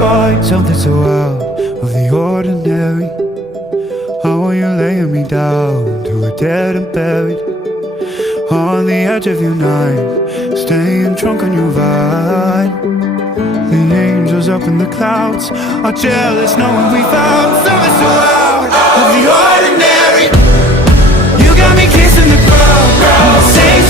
find something so out of the ordinary. How are you laying me down to a dead and buried on the edge of your night, staying drunk on your vine. The angels up in the clouds are jealous knowing we found something so out of the ordinary. You got me kissing the ground, same